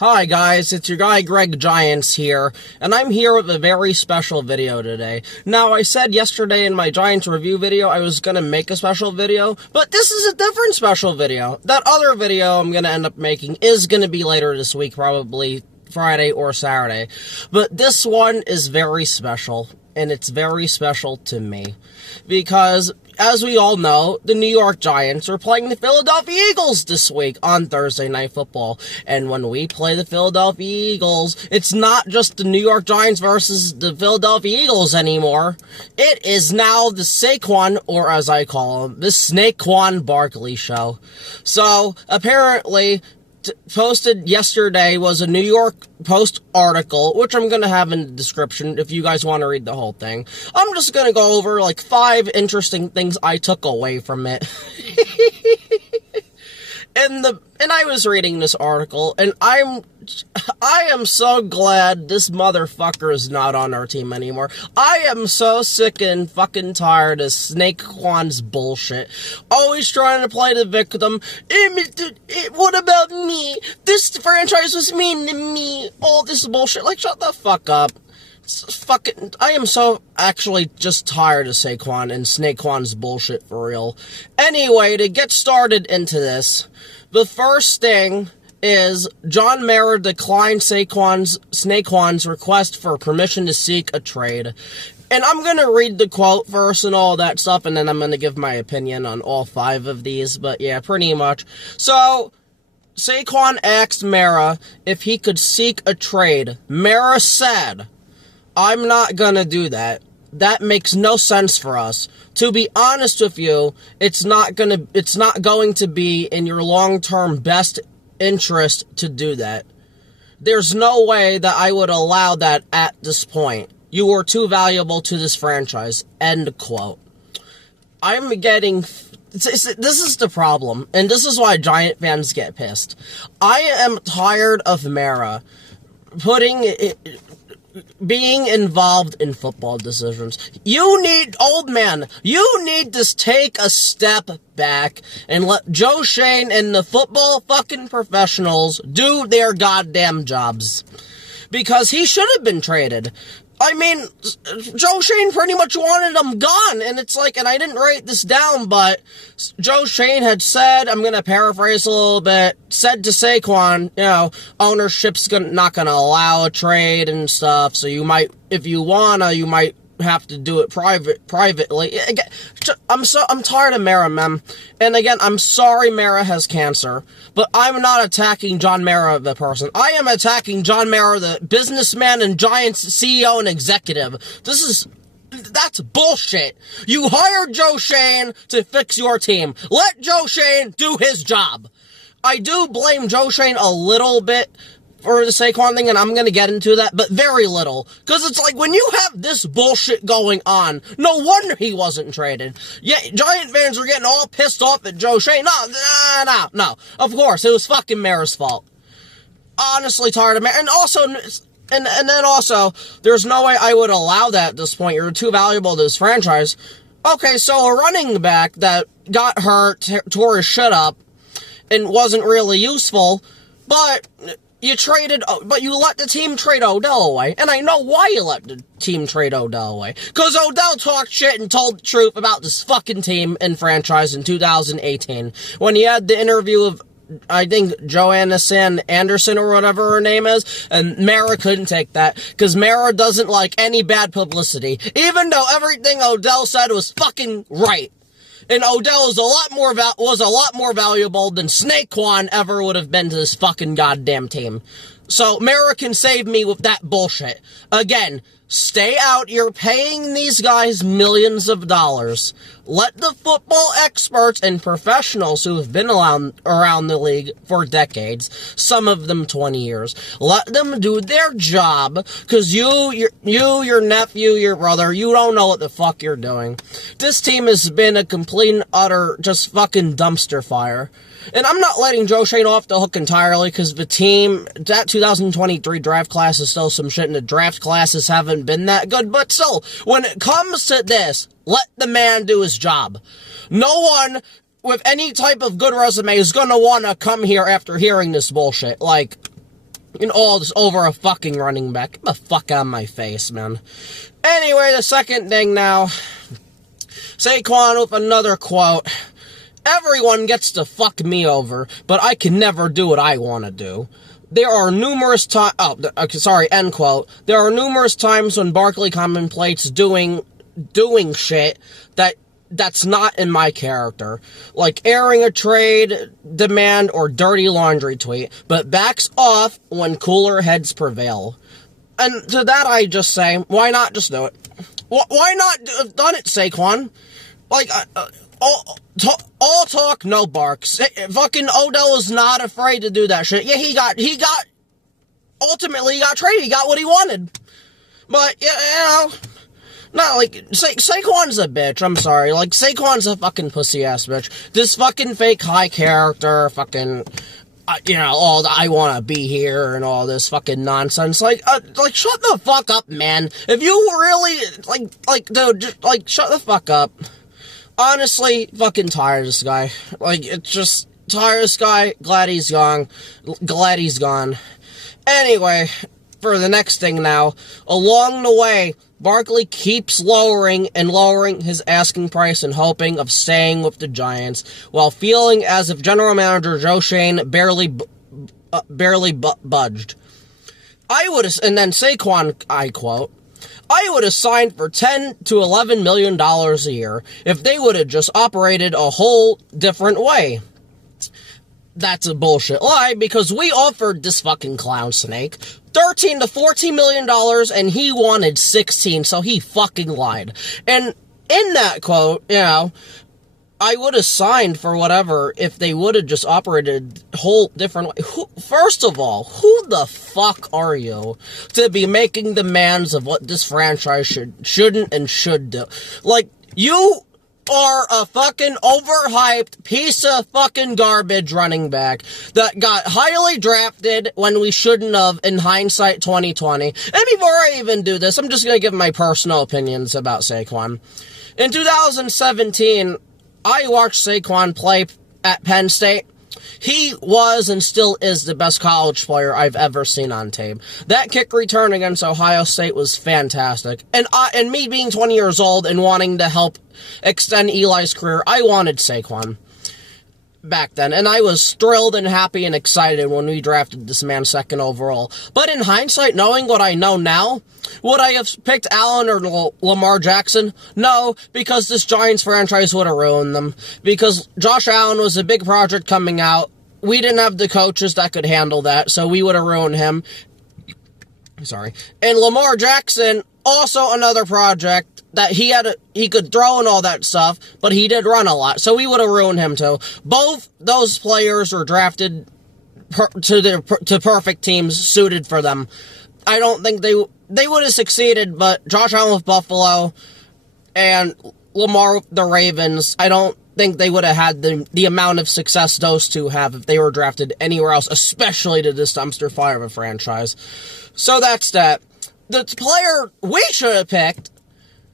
Hi guys, it's your guy Greg Giants here, and I'm here with a very special video today. Now, I said yesterday in my Giants review video I was gonna make a special video, but this is a different special video. That other video I'm gonna end up making is gonna be later this week, probably Friday or Saturday. But this one is very special, and it's very special to me. Because, as we all know, the New York Giants are playing the Philadelphia Eagles this week on Thursday Night Football. And when we play the Philadelphia Eagles, it's not just the New York Giants versus the Philadelphia Eagles anymore. It is now the Saquon, or as I call him, the Saquon Barkley show. So, apparently, posted yesterday was a New York Post article, which I'm going to have in the description if you guys want to read the whole thing. I'm just going to go over like 5 interesting things I took away from it. And I was reading this article, and I am so glad this motherfucker is not on our team anymore. I am so sick and fucking tired of Saquon's bullshit. Always trying to play the victim. What about me? This franchise was mean to me. All this bullshit. Like, shut the fuck up. I am so actually just tired of Saquon and Saquon's bullshit for real. Anyway, to get started into this, the first thing is John Mara declined Saquon's request for permission to seek a trade. And I'm going to read the quote first and all that stuff, and then I'm going to give my opinion on all 5 of these, but yeah, pretty much. So, Saquon asked Mara if he could seek a trade. Mara said, "I'm not gonna do that. That makes no sense for us. To be honest with you, it's not going to be in your long-term best interest to do that. There's no way that I would allow that at this point. You are too valuable to this franchise." End quote. This is the problem, and this is why Giant fans get pissed. I am tired of Mara being involved in football decisions. You need to take a step back and let Joe Schoen and the football fucking professionals do their goddamn jobs. Because he should have been traded. I mean, Joe Schoen pretty much wanted him gone, and it's like, and I didn't write this down, but Joe Schoen had said, I'm gonna paraphrase a little bit, said to Saquon, ownership's not gonna allow a trade and stuff, so you might, if you wanna, you might have to do it privately. I'm tired of Mara, man. And again, I'm sorry Mara has cancer, but I'm not attacking John Mara, the person. I am attacking John Mara, the businessman and Giants CEO and executive. That's bullshit. You hired Joe Schoen to fix your team. Let Joe Schoen do his job. I do blame Joe Schoen a little bit for the Saquon thing, and I'm gonna get into that, but very little. Because it's like, when you have this bullshit going on, no wonder he wasn't traded. Yeah, Giant fans are getting all pissed off at Joe Schoen. No. Of course, it was fucking Mara's fault. Honestly tired of Mara. And also, and then also, there's no way I would allow that at this point. You're too valuable to this franchise. Okay, so a running back that got hurt, tore his shit up, and wasn't really useful, but you let the team trade Odell away. And I know why you let the team trade Odell away. Because Odell talked shit and told the truth about this fucking team and franchise in 2018. When he had the interview of, I think, Joanna Anderson or whatever her name is, and Mara couldn't take that, because Mara doesn't like any bad publicity. Even though everything Odell said was fucking right. And Odell was a lot more valuable than Saquon ever would have been to this fucking goddamn team. So Mara can save me with that bullshit. Again, stay out. You're paying these guys millions of dollars. Let the football experts and professionals who have been around the league for decades, some of them 20 years, let them do their job, because your nephew, your brother, you don't know what the fuck you're doing. This team has been a complete and utter just fucking dumpster fire. And I'm not letting Joe Schoen off the hook entirely, because the team, that 2023 draft class is still some shit, and the draft classes haven't been that good, but still, when it comes to this, let the man do his job. No one with any type of good resume is gonna want to come here after hearing this bullshit. Like, And all this over a fucking running back. Get the fuck out of my face, man. Anyway, the second thing now. Saquon with another quote. Everyone gets to fuck me over, but I can never do what I want to do. There are numerous times, end quote. There are numerous times when Barkley contemplates doing shit that's not in my character, like airing a trade demand or dirty laundry tweet, but backs off when cooler heads prevail. And to that I just say, why not just do it? Why not have done it, Saquon? Like, all talk, no barks. Fucking Odell was not afraid to do that shit. Yeah, ultimately he got traded. He got what he wanted. But, you know, not like, Saquon's a bitch, I'm sorry. Like, Saquon's a fucking pussy-ass bitch. This fucking fake high character, fucking, all the I wanna be here and all this fucking nonsense. Like, shut the fuck up, man. If you really, dude, just, shut the fuck up. Honestly, fucking tired of this guy. Like, it's just, tired of this guy, glad he's gone. Anyway, for the next thing now, along the way, Barkley keeps lowering his asking price and hoping of staying with the Giants, while feeling as if general manager Joe Schoen barely budged. And then Saquon, I quote, I would have signed for $10 to $11 million a year if they would have just operated a whole different way. That's a bullshit lie, because we offered this fucking clown snake $13 to $14 million, and he wanted 16, so he fucking lied. And in that quote, I would have signed for whatever if they would have just operated a whole different way. First of all, who the fuck are you to be making demands of what this franchise shouldn't and should do? Like, you are a fucking overhyped piece of fucking garbage running back that got highly drafted when we shouldn't have, in hindsight 2020. And before I even do this, I'm just gonna give my personal opinions about Saquon. In 2017, I watched Saquon play at Penn State. He was and still is the best college player I've ever seen on tape. That kick return against Ohio State was fantastic. And me being 20 years old and wanting to help extend Eli's career, I wanted Saquon back then. And I was thrilled and happy and excited when we drafted this man second overall. But in hindsight, knowing what I know now, would I have picked Allen or Lamar Jackson? No, because this Giants franchise would have ruined them. Because Josh Allen was a big project coming out. We didn't have the coaches that could handle that, so we would have ruined him. Sorry. And Lamar Jackson, also another project that he could throw and all that stuff, but he did run a lot, so we would have ruined him too. Both those players were drafted to perfect teams suited for them. I don't think they would have succeeded, but Josh Allen with Buffalo and Lamar with the Ravens, I don't think they would have had the amount of success those two have if they were drafted anywhere else, especially to this dumpster fire of a franchise. So that's that. The player we should have picked,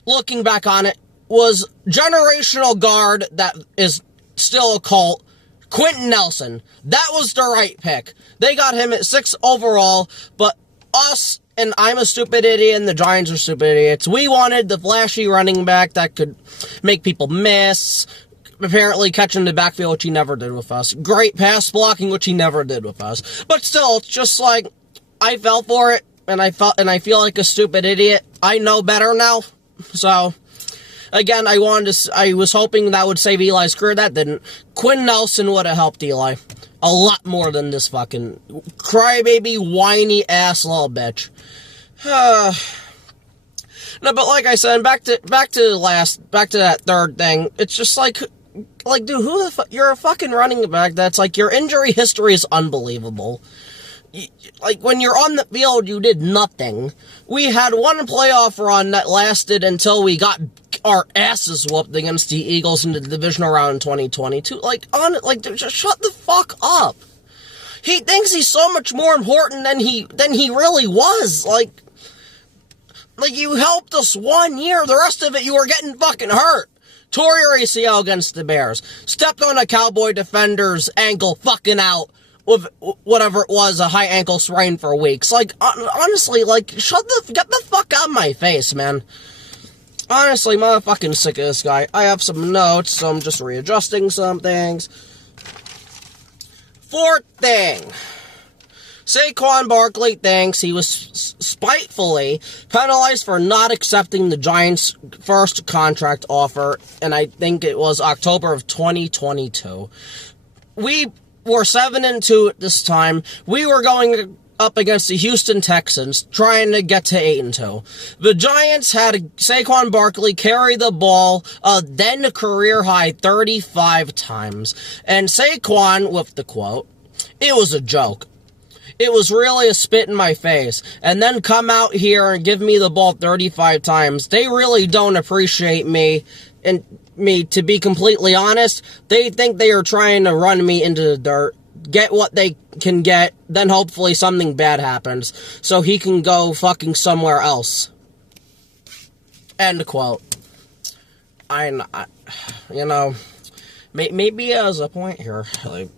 looking back on it, was generational guard that is still a cult, Quentin Nelson. That was the right pick. They got him at 6 overall, but us, and I'm a stupid idiot and the Giants are stupid idiots, we wanted the flashy running back that could make people miss, apparently catching the backfield, which he never did with us. Great pass blocking, which he never did with us. But still, it's just like, I fell for it, and I feel like a stupid idiot. I know better now. So, again, I was hoping that would save Eli's career. That didn't. Quinn Nelson would have helped Eli a lot more than this fucking crybaby, whiny ass little bitch. No, but like I said, back to that third thing. It's just like, dude, who the fuck? You're a fucking running back. That's like, your injury history is unbelievable. Like, when you're on the field, you did nothing. We had one playoff run that lasted until we got our asses whooped against the Eagles in the divisional round in 2022. Dude, just shut the fuck up. He thinks he's so much more important than he really was. Like, you helped us 1 year. The rest of it, you were getting fucking hurt. Tore your ACL against the Bears. Stepped on a Cowboy defender's ankle fucking out with whatever it was, a high ankle sprain for weeks. Like, honestly, like, get the fuck out of my face, man. Honestly, motherfucking sick of this guy. I have some notes, so I'm just readjusting some things. Fourth thing. Saquon Barkley thinks he was spitefully penalized for not accepting the Giants' first contract offer, and I think it was October of 2022. We were 7-2 at this time. We were going up against the Houston Texans, trying to get to 8-2. The Giants had Saquon Barkley carry the ball, then a career-high 35 times. And Saquon, with the quote, "It was a joke. It was really a spit in my face. And then come out here and give me the ball 35 times. They really don't appreciate me. And to be completely honest, they think they are trying to run me into the dirt, get what they can get, then hopefully something bad happens, so he can go fucking somewhere else." End quote. You know, maybe he has a point here. Like,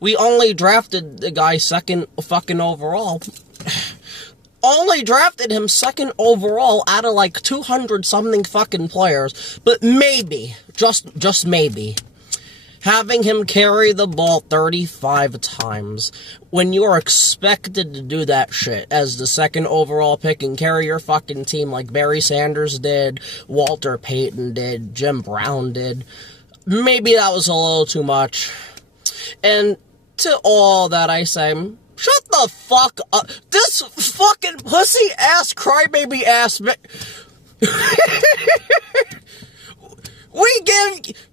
we only drafted the guy second fucking overall. Only drafted him second overall out of like 200-something fucking players. But maybe, just maybe, having him carry the ball 35 times when you are expected to do that shit as the second overall pick and carry your fucking team like Barry Sanders did, Walter Payton did, Jim Brown did, maybe that was a little too much. And to all that I say, shut the fuck up. This fucking pussy-ass, crybaby-ass...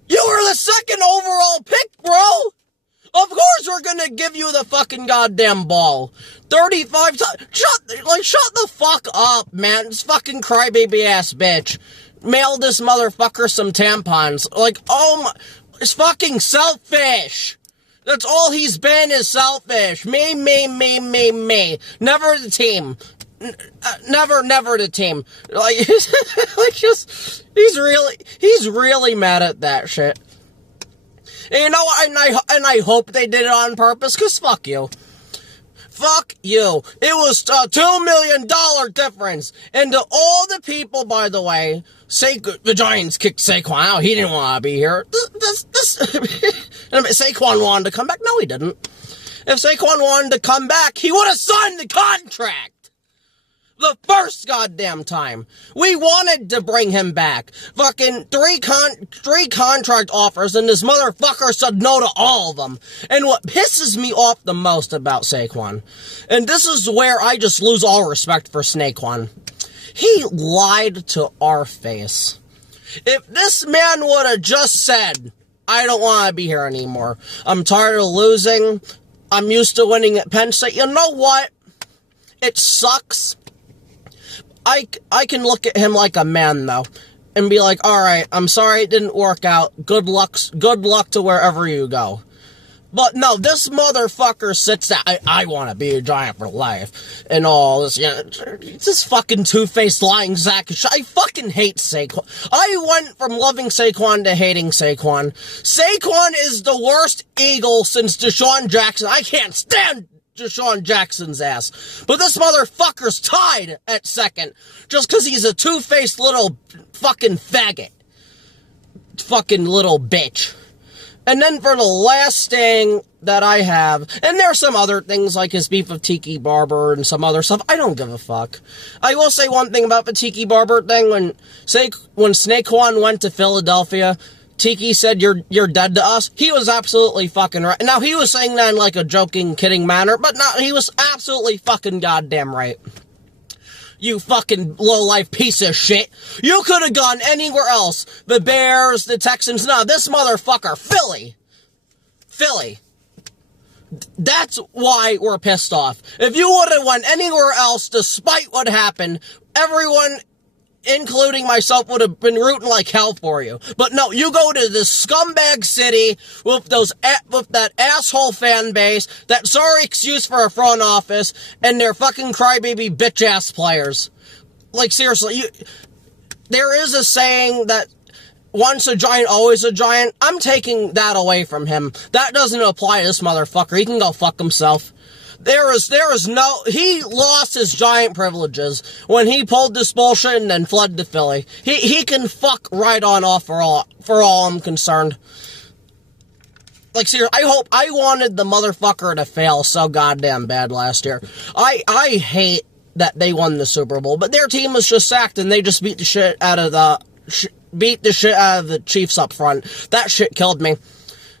You were the second overall pick, bro! Of course we're gonna give you the fucking goddamn ball. 35 times. Shut the fuck up, man. This fucking crybaby-ass bitch. Mail this motherfucker some tampons. Like, oh my... It's fucking selfish. That's all he's been, is selfish. Me. Never the team. Never the team. Like, he's really mad at that shit. And you know, and I hope they did it on purpose, cause fuck you. Fuck you. It was a $2 million difference. And to all the people, by the way, the Giants kicked Saquon out. He didn't want to be here. Saquon wanted to come back. No, he didn't. If Saquon wanted to come back, he would have signed the contract. The first goddamn time. We wanted to bring him back. Fucking three contract offers, and this motherfucker said no to all of them. And what pisses me off the most about Saquon, and this is where I just lose all respect for Saquon, he lied to our face. If this man would have just said, "I don't want to be here anymore. I'm tired of losing. I'm used to winning at Penn State." You know what? It sucks. I can look at him like a man, though, and be like, alright, I'm sorry it didn't work out. Good luck to wherever you go. But no, this motherfucker sits there, I want to be a Giant for life, and all this, this fucking two-faced lying sack of shit. I fucking hate Saquon. I went from loving Saquon to hating Saquon. Saquon is the worst Eagle since Deshaun Jackson. I can't stand Deshaun Jackson's ass. But this motherfucker's tied at second just because he's a two-faced little fucking faggot. Fucking little bitch. And then for the last thing that I have, and there's some other things like his beef with Tiki Barber and some other stuff, I don't give a fuck. I will say one thing about the Tiki Barber thing. When Saquon went to Philadelphia, Tiki said, you're dead to us. He was absolutely fucking right. Now, he was saying that in like a joking, kidding manner, but no, he was absolutely fucking goddamn right. You fucking low-life piece of shit. You could have gone anywhere else. The Bears, the Texans. No, this motherfucker, Philly. That's why we're pissed off. If you would have went anywhere else, despite what happened, everyone, including myself, would have been rooting like hell for you. But no, you go to this scumbag city with that asshole fan base, that sorry excuse for a front office, and their fucking crybaby bitch-ass players. Like, seriously, there is a saying that once a giant, always a giant, I'm taking that away from him. That doesn't apply to this motherfucker. He can go fuck himself. There is no, he lost his giant privileges when he pulled this bullshit and then fled to Philly. He can fuck right on off for all I'm concerned. Like, seriously, I wanted the motherfucker to fail so goddamn bad last year. I hate that they won the Super Bowl, but their team was just sacked and they just beat the shit out of the Chiefs up front. That shit killed me.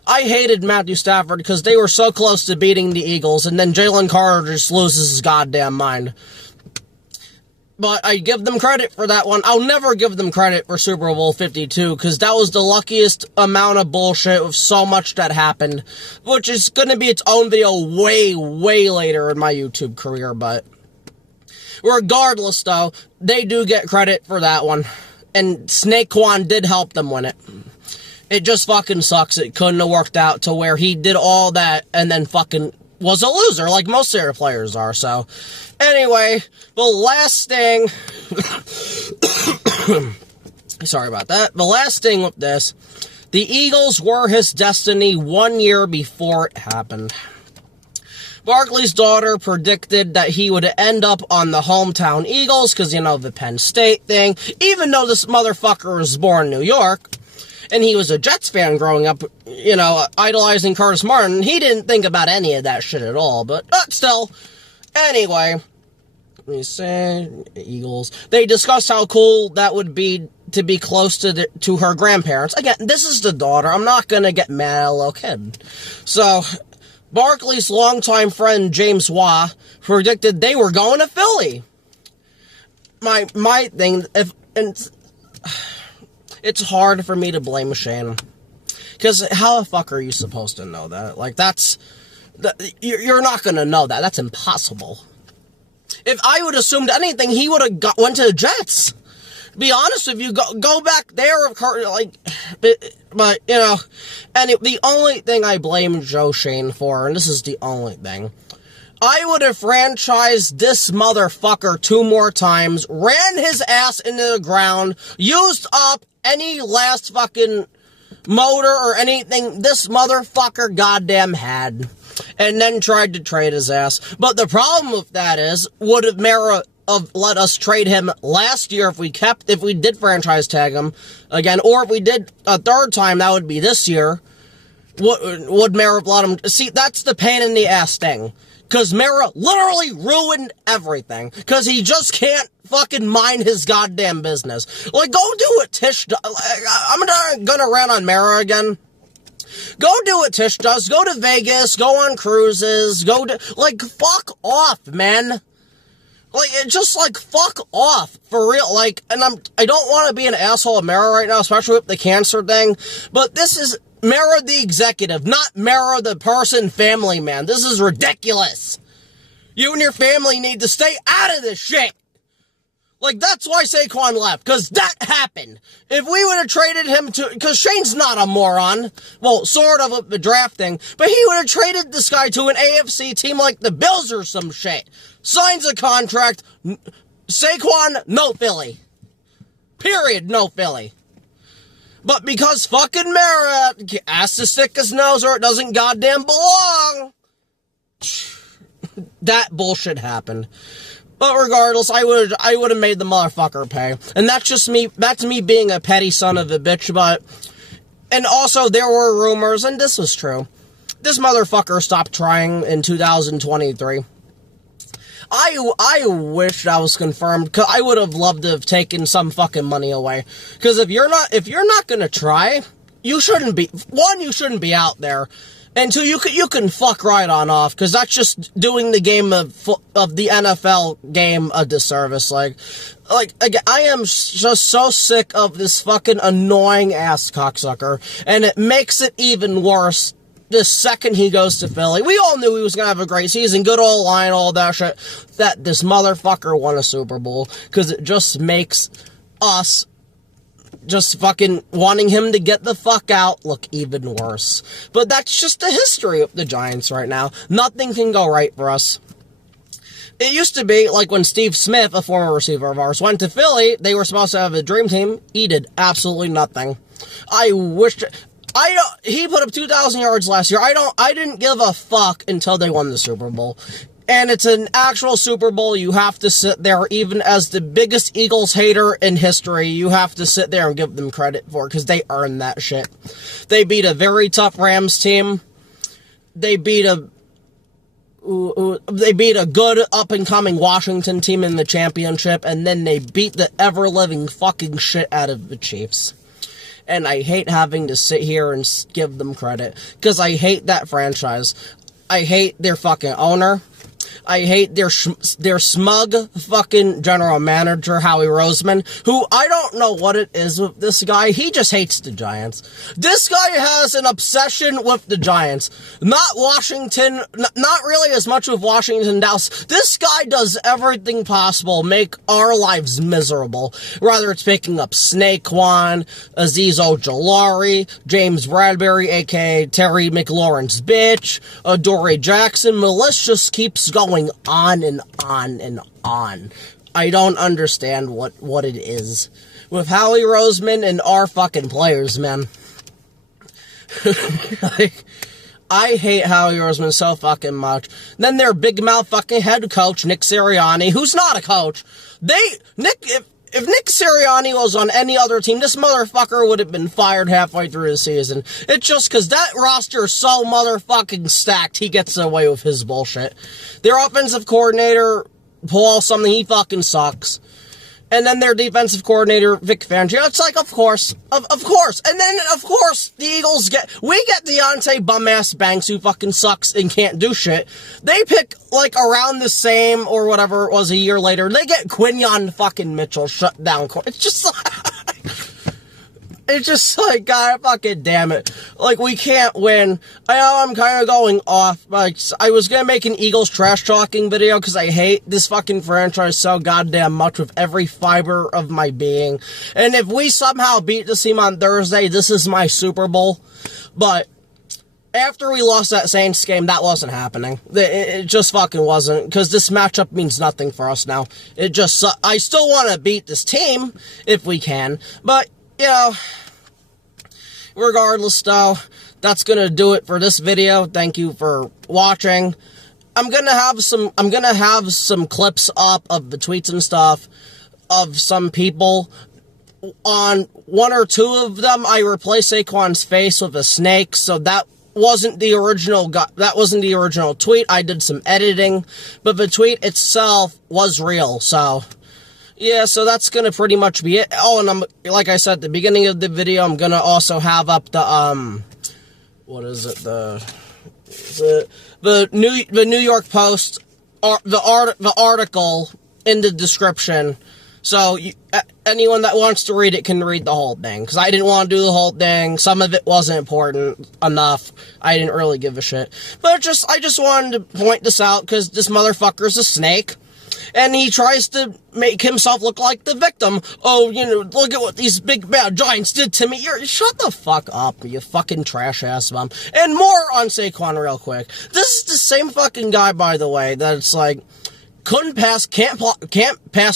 I hated Matthew Stafford because they were so close to beating the Eagles, and then Jalen Carter just loses his goddamn mind. But I give them credit for that one. I'll never give them credit for Super Bowl 52, because that was the luckiest amount of bullshit with so much that happened, which is going to be its own video way, way later in my YouTube career, but regardless, though, they do get credit for that one, and Saquon did help them win it. It just fucking sucks. It couldn't have worked out to where he did all that and then fucking was a loser, like most of their players are, so. Anyway, the last thing... Sorry about that. The last thing with this, the Eagles were his destiny 1 year before it happened. Barkley's daughter predicted that he would end up on the hometown Eagles, because, you know, the Penn State thing, even though this motherfucker was born in New York. And he was a Jets fan growing up, you know, idolizing Curtis Martin. He didn't think about any of that shit at all, but still. Anyway, let me say, Eagles. They discussed how cool that would be to be close to her grandparents. Again, this is the daughter. I'm not going to get mad at a little kid. So, Barkley's longtime friend, James Waugh, predicted they were going to Philly. My thing, it's hard for me to blame Shane. Because how the fuck are you supposed to know that? Like, you're not going to know that. That's impossible. If I would have assumed anything, he would have went to the Jets. Be honest with you, go back there, like, but, you know, and the only thing I blame Joe Shane for, and this is the only thing, I would have franchised this motherfucker 2 more times, ran his ass into the ground, used up any last fucking motor or anything this motherfucker goddamn had, and then tried to trade his ass. But the problem with that is, would have Mara have let us trade him last year if we did franchise tag him again, or if we did a third time, that would be this year, would Mara have let him? See, that's the pain in the ass thing. Because Mara literally ruined everything. Because he just can't fucking mind his goddamn business. Like, go do what Tish does. I'm gonna rant on Mara again. Go do what Tish does. Go to Vegas. Go on cruises. Like, fuck off, man. Like, just, like, fuck off. For real. Like, and I don't want to be an asshole at Mara right now, especially with the cancer thing. But this is Mara the executive, not Mara the person, family man. This is ridiculous. You and your family need to stay out of this shit. Like, that's why Saquon left, because that happened. If we would have traded him because Shane's not a moron. Well, sort of with the draft thing, but he would have traded this guy to an AFC team like the Bills or some shit. Signs a contract. Saquon, no Philly. Period, no Philly. But because fucking Mara has to stick his nose or it doesn't goddamn belong, that bullshit happened. But regardless, I would have made the motherfucker pay. And that's just me, that's me being a petty son of a bitch, but, and also there were rumors, and this was true. This motherfucker stopped trying in 2023. I wish that was confirmed, because I would have loved to have taken some fucking money away. Because if you're not gonna try, you shouldn't be out there. And 2, you can fuck right on off, because that's just doing the game of the NFL game a disservice. Like, again, I am just so sick of this fucking annoying ass cocksucker, and it makes it even worse the second he goes to Philly. We all knew he was gonna have a great season, good old line, all that shit, that this motherfucker won a Super Bowl, because it just makes us just fucking wanting him to get the fuck out look even worse. But that's just the history of the Giants right now. Nothing can go right for us. It used to be, like when Steve Smith, a former receiver of ours, went to Philly, they were supposed to have a dream team. He did absolutely nothing. I wish... he put up 2,000 yards last year. I didn't give a fuck until they won the Super Bowl. And it's an actual Super Bowl. You have to sit there, even as the biggest Eagles hater in history, you have to sit there and give them credit for it, because they earned that shit. They beat a very tough Rams team. They beat a good up-and-coming Washington team in the championship, and then they beat the ever-living fucking shit out of the Chiefs. And I hate having to sit here and give them credit, because I hate that franchise. I hate their fucking owner. I hate their smug fucking general manager, Howie Roseman, who I don't know what it is with this guy. He just hates the Giants. This guy has an obsession with the Giants. Not Washington, not really as much with Washington, Dallas. This guy does everything possible, make our lives miserable. Whether it's picking up Saquon, Azeez Ojulari, James Bradbury, aka Terry McLaurin's bitch, Adoree Jackson, the list just keeps going on and on and on. I don't understand what it is with Howie Roseman and our fucking players, man. I hate Howie Roseman so fucking much. Then their big mouth fucking head coach, Nick Sirianni, who's not a coach. If Nick Sirianni was on any other team, this motherfucker would have been fired halfway through the season. It's just because that roster is so motherfucking stacked, he gets away with his bullshit. Their offensive coordinator, Paul something, he fucking sucks. And then their defensive coordinator, Vic Fangio, it's like, of course. And then, of course, the Eagles get Deontay bum-ass Banks, who fucking sucks and can't do shit. They pick, like, around the same, or whatever it was a year later, they get Quinyon fucking Mitchell shut down. It's just like, God fucking damn it. Like, we can't win. I know I'm kind of going off. Like, I was gonna make an Eagles trash talking video because I hate this fucking franchise so goddamn much with every fiber of my being. And if we somehow beat this team on Thursday, this is my Super Bowl. But after we lost that Saints game, that wasn't happening. It just fucking wasn't, because this matchup means nothing for us now. I still want to beat this team if we can, but, you know, regardless, though, that's gonna do it for this video. Thank you for watching. I'm gonna have some clips up of the tweets and stuff of some people. On one or two of them, I replaced Saquon's face with a snake, so that wasn't the original tweet. I did some editing, but the tweet itself was real, so yeah, so that's gonna pretty much be it. Oh, and like I said at the beginning of the video, I'm gonna also have up the the New York Post the article in the description. So anyone that wants to read it can read the whole thing, because I didn't want to do the whole thing. Some of it wasn't important enough. I didn't really give a shit. But I just wanted to point this out, because this motherfucker's a snake. And he tries to make himself look like the victim. Oh, you know, look at what these big bad Giants did to me. Shut the fuck up, you fucking trash ass bum. And more on Saquon real quick. This is the same fucking guy, by the way, that's like, can't pass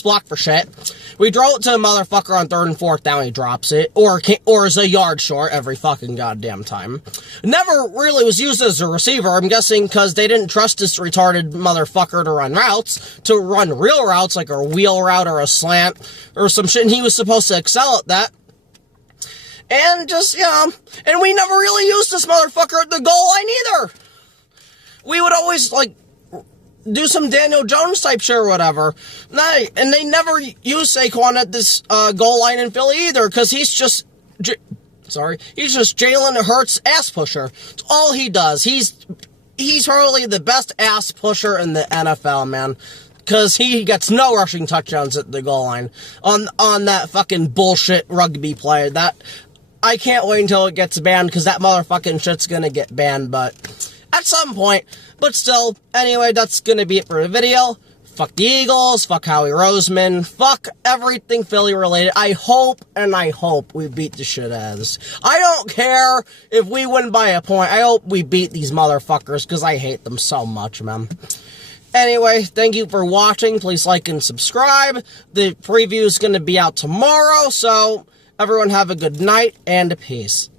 block for shit. We throw it to a motherfucker on 3rd and 4th down, he drops it, or is a yard short every fucking goddamn time. Never really was used as a receiver, I'm guessing because they didn't trust this retarded motherfucker to run real routes, like a wheel route or a slant, or some shit, and he was supposed to excel at that. And just, you know, and we never really used this motherfucker at the goal line either. We would always, like, do some Daniel Jones type shit or whatever. And they never use Saquon at this goal line in Philly either, because he's just Jalen Hurts ass pusher. It's all he does. He's probably the best ass pusher in the NFL, man, because he gets no rushing touchdowns at the goal line on that fucking bullshit rugby play. That I can't wait until it gets banned, because that motherfucking shit's gonna get banned, but at some point. But still, anyway, that's gonna be it for the video. Fuck the Eagles, fuck Howie Roseman, fuck everything Philly related. I hope we beat the shit out of this. I don't care if we win by a point. I hope we beat these motherfuckers, because I hate them so much, man. Anyway, thank you for watching. Please like and subscribe. The preview is gonna be out tomorrow, so Everyone have a good night and peace.